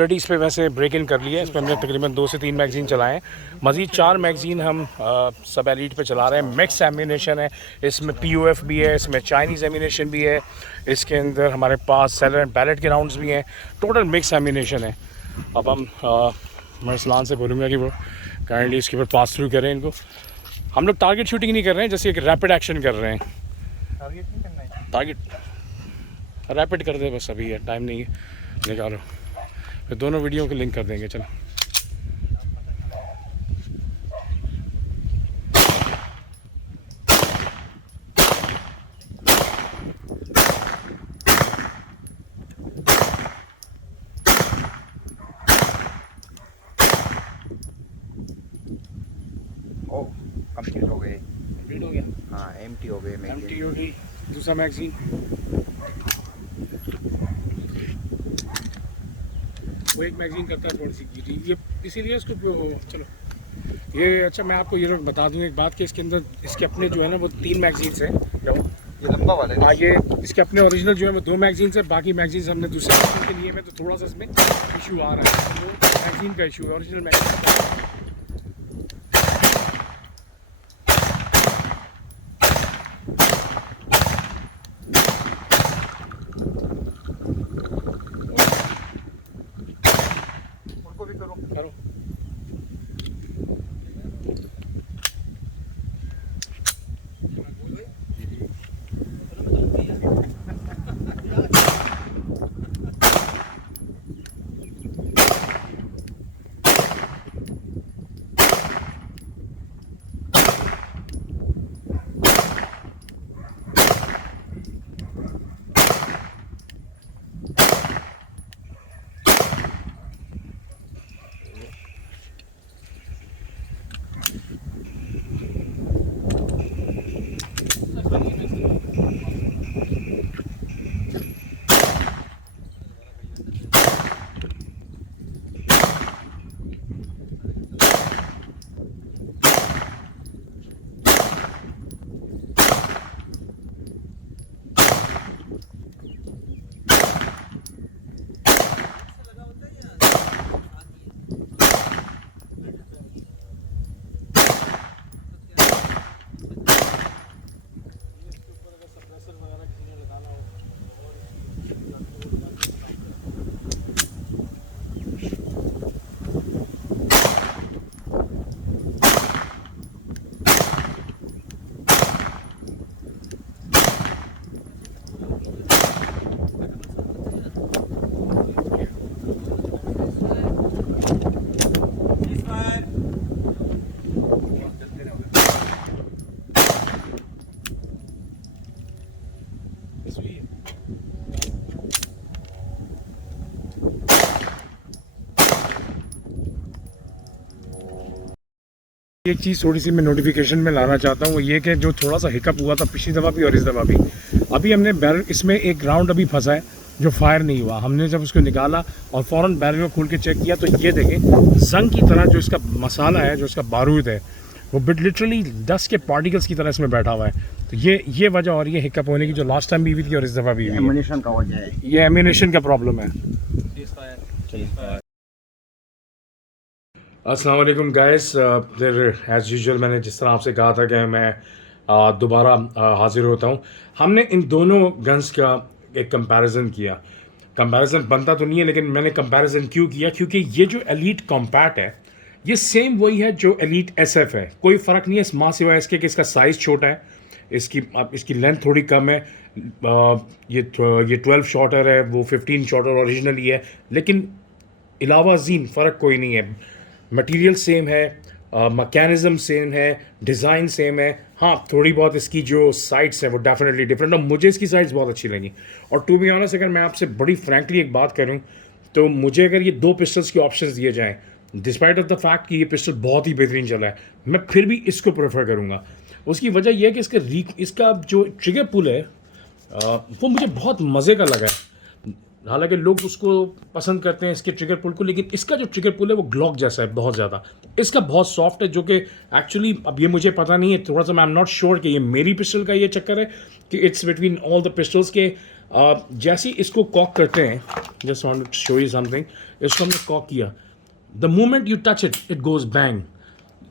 Already इस पर वैसे ब्रेक इन कर लिया है। इस पर हमने तकरीबन 2 से 3 मैगज़ीन चलाए हैं। मज़ीद 4 मैगज़ीन हम सब एलीट पे चला रहे हैं। मिक्स एम्यूनेशन है, इसमें POF भी है, इसमें चाइनीज़ एम्यूनेशन भी है, इसके अंदर हमारे पास सेलर एंड बैलेट के राउंड्स भी हैं। टोटल मिक्स एम्यूनेशन है। अब हम मैं इस्लान से बोलूँगा कि वो काइंडली इसके ऊपर पास थ्रू करें इनको। हम लोग टारगेट शूटिंग नहीं कर रहे हैं, जैसे एक रैपिड एक्शन कर रहे हैं। टारगेट नहीं करना है, टारगेट रैपिड कर दे बस, अभी है टाइम नहीं है, निकालो फिर दोनों वीडियो को लिंक कर देंगे। चलो ओ कंप्लीट हो गए। कंप्लीट हो गया, हाँ एम्प्टी हो गए एम्प्टी हो गई। दूसरा मैगज़ीन वो एक मैगज़ीन करता है थोड़ी सी गिरी, ये इसीलिए इसको चलो ये अच्छा मैं आपको ये बता दूँ एक बात कि इसके अंदर इसके अपने जो है ना वो 3 मैगज़ीन्स हैं। ये लंबा वाला है। हाँ, ये इसके अपने ओरिजिनल जो है वो 2 मैगज़ीन्स है, बाकी मैगज़ीन्स हमने दूसरे मैगज़ीन के लिए में तो थोड़ा सा इसमें इशू आ रहा है, वो मैगज़ीन का इशू है, ओरिजिनल मैगज़ीन का। उनको भी करो। करो एक चीज़ थोड़ी सी मैं नोटिफिकेशन में लाना चाहता हूँ, वो ये कि जो थोड़ा सा हिकअप हुआ था पिछली दफ़ा भी और इस दफ़ा भी, अभी हमने बैरल इसमें एक राउंड अभी फंसा है जो फायर नहीं हुआ। हमने जब उसको निकाला और फ़ौरन बैरल को खोल के चेक किया तो ये देखें जंग की तरह जो इसका मसाला है, जो इसका बारूद है, वो बिट लिटरली डस्ट के पार्टिकल्स की तरह इसमें बैठा हुआ है। तो ये वजह और ये हिकअप होने की जो लास्ट टाइम भी हुई थी और इस दफ़ा भी हुई है, एम्यूनेशन का वजह है। ये एम्यूनेशन का प्रॉब्लम है। अस्सलाम वालेकुम गाइस, फिर एज़ यूजुअल मैंने जिस तरह आपसे कहा था कि मैं दोबारा हाज़िर होता हूँ। हमने इन दोनों गन्स का एक कंपैरिजन किया। कंपैरिजन बनता तो नहीं है, लेकिन मैंने कंपैरिजन क्यों किया, क्योंकि ये जो एलीट कॉम्पैक्ट है ये सेम वही है जो एलीट SF है। कोई फ़र्क नहीं है इस माँ सिवाय इसके कि इसका साइज़ छोटा है, इसकी लेंथ थोड़ी कम है। ये 12 शॉटर है, वो 15 शॉटर ओरिजिनली है, लेकिन अलावा ज़ीन फ़र्क कोई नहीं है। मटेरियल सेम है, मैकेनिज़्म सेम है, डिज़ाइन सेम है। हाँ, थोड़ी बहुत इसकी जो साइड्स हैं वो डेफिनेटली डिफरेंट, और मुझे इसकी साइड्स बहुत अच्छी लगी। और टू बी ऑनेस्ट, अगर मैं आपसे बड़ी फ्रैंकली एक बात करूँ तो मुझे अगर ये 2 पिस्टल्स के ऑप्शंस दिए जाएँ, डिस्पाइट ऑफ द फैक्ट कि ये पिस्टल बहुत ही बेहतरीन चला है, मैं फिर भी इसको प्रेफर करूँगा। उसकी वजह यह है कि इसका जो ट्रिगर पुल है वो मुझे बहुत मज़े का लगा है। हालांकि लोग उसको पसंद करते हैं इसके ट्रिगर पुल को, लेकिन इसका जो ट्रिगर पुल है वो ग्लॉक जैसा है बहुत ज़्यादा। इसका बहुत सॉफ्ट है, जो कि एक्चुअली अब ये मुझे पता नहीं है, थोड़ा सा मैं एम नॉट श्योर कि ये मेरी पिस्टल का ये चक्कर है कि it's between all the pistols के जैसे ही इसको कॉक करते हैं, just want to show you something, इसको हमने कॉक किया, the moment you touch it it goes bang.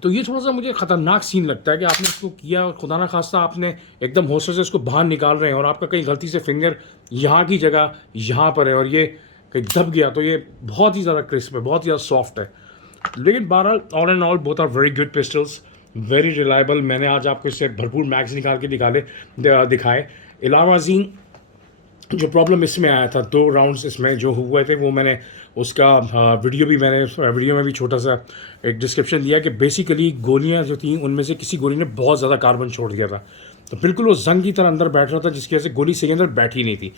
तो ये थोड़ा सा मुझे ख़तरनाक सीन लगता है कि आपने इसको किया और खुदा ना खास्ता आपने एकदम होश से इसको बाहर निकाल रहे हैं और आपका कहीं गलती से फिंगर यहाँ की जगह यहाँ पर है और ये कहीं दब गया, तो ये बहुत ही ज़्यादा क्रिस्प है, बहुत ही ज़्यादा सॉफ्ट है। लेकिन बहरहाल all and all both are very good pistols, very reliable. मैंने आज आपको इससे भरपूर मैग्स निकाल के दिखाए। इलावाजीन जो प्रॉब्लम इसमें आया था, 2 राउंड्स इसमें जो हुए थे, वो मैंने उसका वीडियो में भी छोटा सा एक डिस्क्रिप्शन दिया कि बेसिकली गोलियां जो थी उनमें से किसी गोली ने बहुत ज़्यादा कार्बन छोड़ दिया था, तो बिल्कुल वो जंग की तरह अंदर बैठ रहा था, जिसकी वजह से गोली सही अंदर बैठी नहीं थी।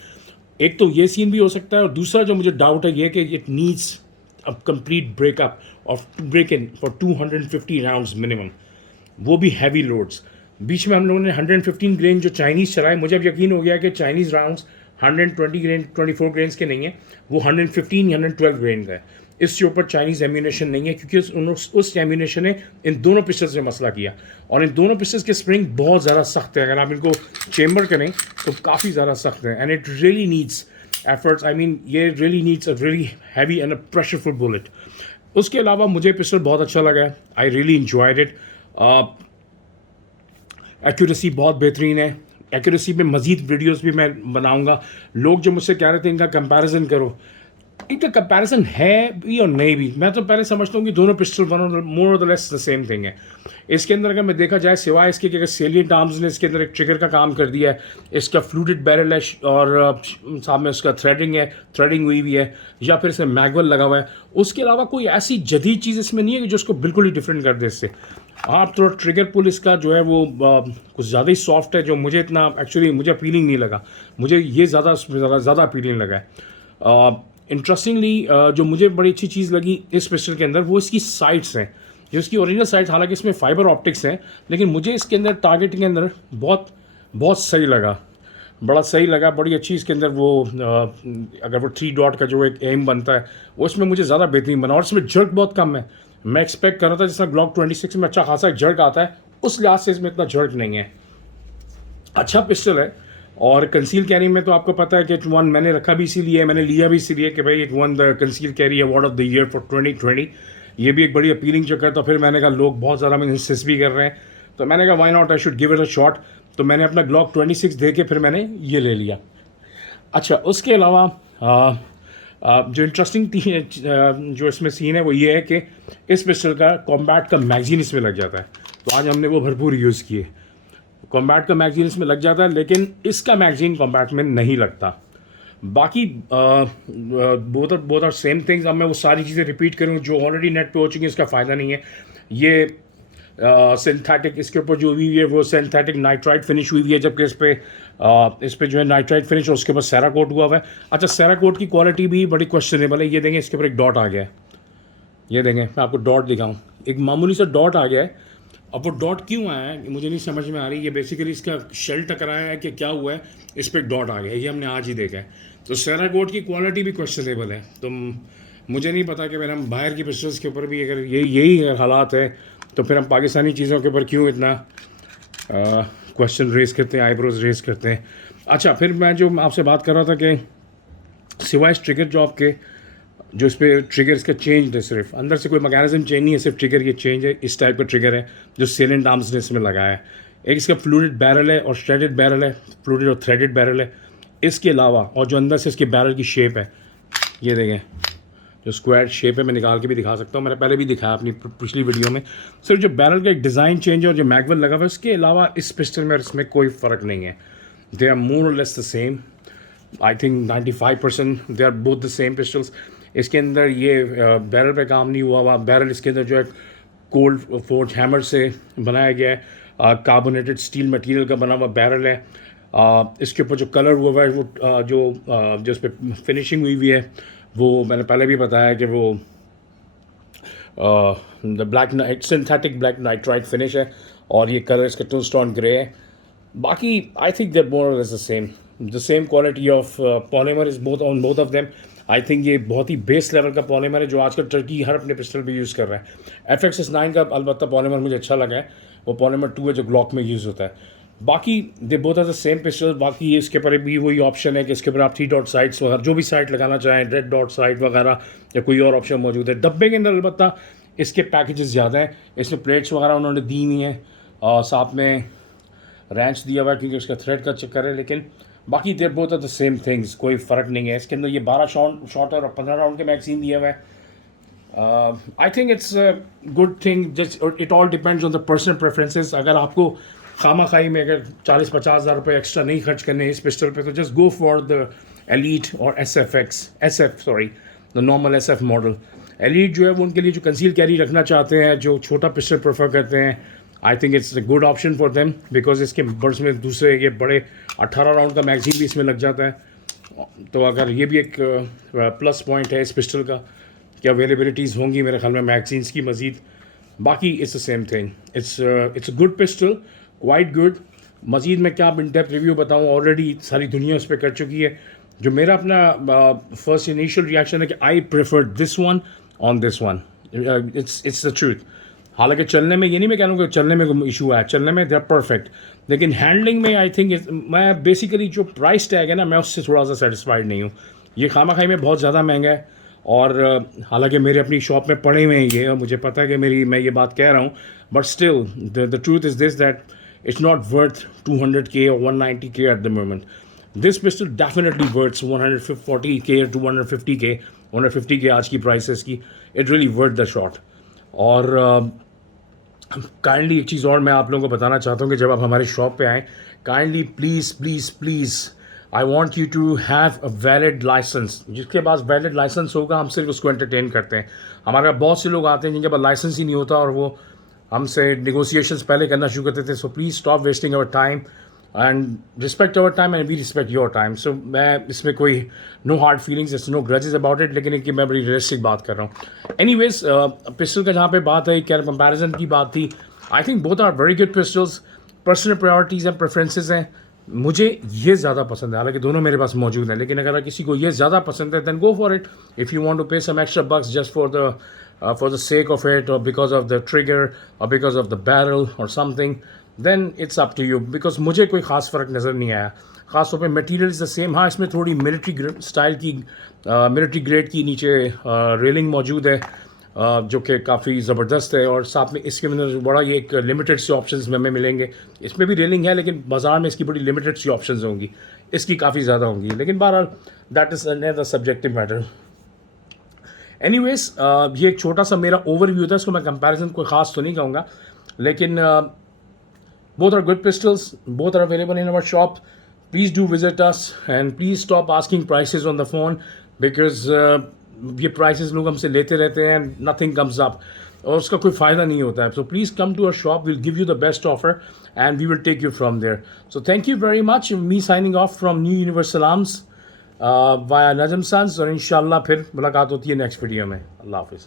एक तो ये सीन भी हो सकता है, और दूसरा जो मुझे डाउट है ये कि it needs a complete breakup of break in for 250 rounds minimum, वो भी हैवी लोड्स। बीच में हम लोगों ने 115 ग्रेन जो चाइनीज़ चलाए, मुझे अब यकीन हो गया कि चाइनीज़ राउंड्स 120 ग्रेन 24 ग्रेन्स के नहीं है, वो 115 112 ग्रेन का है। इसके ऊपर चाइनीज़ एम्यूनेशन नहीं है, क्योंकि उस एम्यूनेशन ने इन दोनों पिस्टल्स में मसला किया, और इन दोनों पिस्टल्स के स्प्रिंग बहुत ज़्यादा सख्त है। अगर आप इनको चेम्बर करें तो काफ़ी ज़्यादा सख्त है, and it really needs efforts. I mean ये really needs a really heavy and a pressureful bullet. उसके अलावा मुझे पिस्टल बहुत अच्छा लगा है, I really enjoyed it. Accuracy बहुत बेहतरीन है, एक्यूरेसी में मज़ीद वीडियोस भी मैं बनाऊंगा। लोग जो मुझसे कह रहे थे इनका कंपैरिजन करो, इनका कंपैरिजन है भी और नहीं भी। मैं तो पहले समझता हूँ कि दोनों पिस्टल मोर और लेस द सेम थिंग है। इसके अंदर अगर मैं देखा जाए, सिवाय इसके कि अगर सेलिएंट आर्म्स ने इसके अंदर एक ट्रिगर का काम कर दिया है, इसका फ्लूटेड बैरल है और सामने उसका थ्रेडिंग हुई हुई है, या फिर इसमें मैगवेल लगा हुआ है, उसके अलावा कोई ऐसी जदीद चीज़ इसमें नहीं है कि जो उसको बिल्कुल ही डिफरेंट कर दे इससे। आप थोड़ा ट्रिगर पुल इसका जो है वो कुछ ज़्यादा ही सॉफ्ट है, जो मुझे इतना एक्चुअली मुझे अपीलिंग नहीं लगा। मुझे ये ज़्यादा अपीलिंग लगा है। इंटरेस्टिंगली जो मुझे बड़ी अच्छी चीज़ लगी इस पिस्टल के अंदर, वो इसकी साइड्स हैं, जो इसकी ओरिजिनल साइड्स, हालांकि इसमें फाइबर ऑप्टिक्स हैं, लेकिन मुझे इसके अंदर टारगेट के अंदर बहुत सही लगा, बड़ा सही लगा, बड़ी अच्छी इसके अंदर वो अगर वो 3 डॉट का जो एक एम बनता है वो इसमें मुझे ज़्यादा बेहतरीन बना, और इसमें जर्क बहुत कम है। मैं एक्सपेक्ट कर रहा था जिसमें ग्लॉक 26 में अच्छा खासा जर्क आता है, उस लिहाज से इसमें इतना जर्क नहीं है। अच्छा पिस्टल है, और कंसील कैरी में तो आपको पता है कि इट वन, मैंने रखा भी इसीलिए, मैंने लिया भी इसीलिए कि भाई it one the conceal carry award of the year for 2020। ये भी एक बड़ी अपीलिंग चक्कर, तो फिर मैंने कहा लोग बहुत ज़्यादा मैंने इंसिस्ट भी कर रहे हैं, तो मैंने कहा why not, I should give it a shot. तो मैंने अपना ग्लॉक 26 दे के फिर मैंने ये ले लिया। अच्छा, उसके अलावा जो इंटरेस्टिंग जो इसमें सीन है वो ये है कि इस पिस्टल का कॉम्बैट का मैगजीन इसमें लग जाता है, तो आज हमने वो भरपूर यूज़ किए। कॉम्बैट का मैगजीन इसमें लग जाता है, लेकिन इसका मैगजीन कॉम्बैट में नहीं लगता। बाकी बोथ आर सेम थिंग्स। अब मैं वो सारी चीज़ें रिपीट करूँ जो ऑलरेडी नेट पे हो चुकी हैं, इसका फ़ायदा नहीं है। ये सिंथेटिक, इसके ऊपर जो हुई है वो सिंथेटिक नाइट्राइट फिनिश हुई है, जबकि इस पे जो है नाइट्राइट फिनिश और उसके बाद सेराकोट हुआ हुआ है। अच्छा, सेराकोट की क्वालिटी भी बड़ी क्वेश्चनेबल है। ये देंगे, इसके ऊपर एक डॉट आ गया है, ये देंगे, मैं आपको डॉट दिखाऊँ, एक मामूली सा डॉट आ गया है। अब वो डॉट क्यों आया है मुझे नहीं समझ में आ रही। ये बेसिकली इसका शेल टकराया है कि क्या हुआ है, इस पर डॉट आ गया है, ये हमने आज ही देखा है। तो सेराकोट की क्वालिटी भी क्वेश्चनेबल है, तो मुझे नहीं पता कि अगर हम बाहर की पिस्टल्स के ऊपर भी अगर यही हालात है, तो फिर हम पाकिस्तानी चीज़ों के ऊपर क्यों इतना क्वेश्चन रेस करते हैं, आईब्रोज रेस करते हैं। अच्छा, फिर मैं जो आपसे बात कर रहा था कि सिवाय ट्रिगर जॉब के जो इस पर ट्रिगर्स का चेंज है, सिर्फ अंदर से कोई मैकेनिज्म चेंज नहीं है, सिर्फ ट्रिगर ये चेंज है। इस टाइप का ट्रिगर है जो सेलेंट आर्म्स ने इसमें लगाया है। एक इसका फ्लूटेड बैरल है और श्रेडेड बैरल है, फ्लूटेड और थ्रेडेड बैरल है। इसके अलावा और जो अंदर से इसके बैरल की शेप है, ये देखें, जो स्क्वायर शेप है, मैं निकाल के भी दिखा सकता हूँ, मैंने पहले भी दिखाया अपनी पिछली वीडियो में। सिर्फ जो बैरल का एक डिज़ाइन चेंज है और जो मैगवेल लगा हुआ है, उसके अलावा इस पिस्टल में और इसमें कोई फ़र्क नहीं है। दे आर मोर और less the same. I think 95% they are both the same pistols. इसके अंदर ये बैरल पे काम नहीं हुआ हुआ, बैरल इसके अंदर जो है कोल्ड फोर्ज हैमर से बनाया गया है, कार्बोनेटेड स्टील मटेरियल का बना हुआ बैरल है। इसके ऊपर जो कलर हुआ है वो जो इस पर फिनिशिंग हुई है वो मैंने पहले भी बताया कि वो the black night synthetic black nitrite finish है, और ये कलर इसका टू स्टोन ग्रे है। बाकी आई थिंक देयर मोर और less the same quality of polymer is both on both of them. I think ये बहुत ही बेस लेवल का पॉलीमर है जो आजकल टर्की हर अपने पिस्टल पे यूज़ कर रहा है। FXS9 का अलबत्ता पॉलीमर मुझे अच्छा लगा है, वो पॉलीमर 2 है जो ग्लॉक में यूज़ होता है। बाकी they both are the same pistol. बाकी इसके ऊपर भी वही ऑप्शन है कि इसके ऊपर आप 3 डॉट साइट्स वगैरह जो भी साइट लगाना चाहें, रेड डॉट साइट वगैरह या कोई और ऑप्शन मौजूद है। डब्बे के अंदर अलबत्ता इसके पैकेजेस ज़्यादा हैं, इसमें प्लेट्स वगैरह उन्होंने दी नहीं है और साथ में रैंच दिया हुआ है क्योंकि उसका थ्रेड का चक्कर है। लेकिन बाकी there both are the same things, कोई फ़र्क नहीं है। इसके अंदर ये 12 शॉट और 15 राउंड के मैगजीन दिया हुआ है। I think it's a good thing, just it all depends on the personal preferences. अगर आपको खामा खाई में अगर 40-50 हज़ार रुपये एक्स्ट्रा नहीं खर्च करने इस पिस्टल पे, तो just go for the elite और the normal SF model. Elite जो है वो उनके लिए जो कंसील कैरी रखना चाहते हैं, जो छोटा पिस्टल प्रेफर करते हैं, I think it's a good option for them because इसके बर्ड्स में दूसरे ये बड़े 18 राउंड का मैगजीन भी इसमें लग जाता है। तो अगर ये भी एक प्लस पॉइंट है इस पिस्टल का कि अवेलेबिलिटीज़ होंगी मेरे ख्याल में मैगजीन्स की मज़ीद। बाकी it's the same thing, it's a good pistol, quite good. मज़ीद मैं क्या इन डेप्थ रिव्यू बताऊँ, ऑलरेडी सारी दुनिया उस पर कर चुकी है। जो मेरा अपना फर्स्ट इनिशियल रिएक्शन है कि I prefer this one on this one, it's the truth. हालांकि चलने में ये नहीं मैं कह रहा हूँ कि चलने में कोई इशू है, चलने में दे आर परफेक्ट, लेकिन हैंडलिंग में आई थिंक मैं बेसिकली जो प्राइस टैग है ना, मैं उससे थोड़ा सा सेटिस्फाइड नहीं हूँ। ये खामा खाई में बहुत ज़्यादा महंगा है और हालांकि मेरे अपनी शॉप में पड़े हुए हैं ये, और मुझे पता है कि मैं ये बात कह रहा हूँ, but still the truth is this that it's not worth 200K or 190K at the moment. This pistol definitely worth 140K or 250K, 150K आज की प्राइसेस की, it really worth the shot. और काइंडली एक चीज़ और मैं आप लोगों को बताना चाहता हूँ कि जब आप हमारे शॉप पे आएँ, kindly please I want you to have a valid licence. जिसके पास वैलिड लाइसेंस होगा हम सिर्फ उसको एंटरटेन करते हैं। हमारे बहुत से लोग आते हैं जिनके पास लाइसेंस ही नहीं होता और वो हमसे नेगोशिएशंस पहले करना शुरू करते थे। So please stop wasting our time and respect our time and we respect your time. So मैं इसमें कोई no hard feelings, it's no grudges about it, लेकिन इनकी मैं बड़ी रियलिस्टिक बात कर रहा हूँ। एनीवेज पिस्टल का जहाँ पे बात है, क्या कंपैरिजन की बात थी, I think both are very good pistols. Personal priorities and preferences हैं। मुझे ये ज़्यादा पसंद है, हालांकि दोनों मेरे पास मौजूद हैं, लेकिन अगर किसी को ये ज़्यादा पसंद है than go for it. If you want to pay some extra bucks just for the sake of it or because of the trigger or because of the barrel or something, then it's up to you, because मुझे कोई ख़ास फ़र्क नज़र नहीं आया। ख़ास तौर पे मटेरियल इज़ द सेम। हाँ, इसमें थोड़ी मिलिट्री स्टाइल की मिलिट्री ग्रेड की नीचे रेलिंग मौजूद है जो कि काफ़ी ज़बरदस्त है, और साथ में इसके अंदर बड़ा ये एक लिमिटेड सी ऑप्शंस में हमें मिलेंगे। इसमें भी रेलिंग है लेकिन बाज़ार में इसकी बड़ी लिमिटेड सी ऑप्शंस होंगी, इसकी काफ़ी ज़्यादा होंगी, लेकिन बहरहाल that is another subjective matter. Anyways ये एक छोटा सा मेरा ओवरव्यू था, इसको मैं कंपैरिजन कोई ख़ास तो नहीं कहूँगा, लेकिन both are good pistols, both are available in our shop. Please do visit us and please stop asking prices on the phone, because ये प्राइसेस लोग हमसे लेते रहते हैं, नथिंग कम्स अप और उसका कोई फ़ायदा नहीं होता है। So please come to our shop, will give you the best offer and we will take you from there. So thank you very much. Me signing off from new universal arms via Najam sons, और इंशाल्लाह फिर मुलाकात होती है next video में। अल्लाह हाफिज़।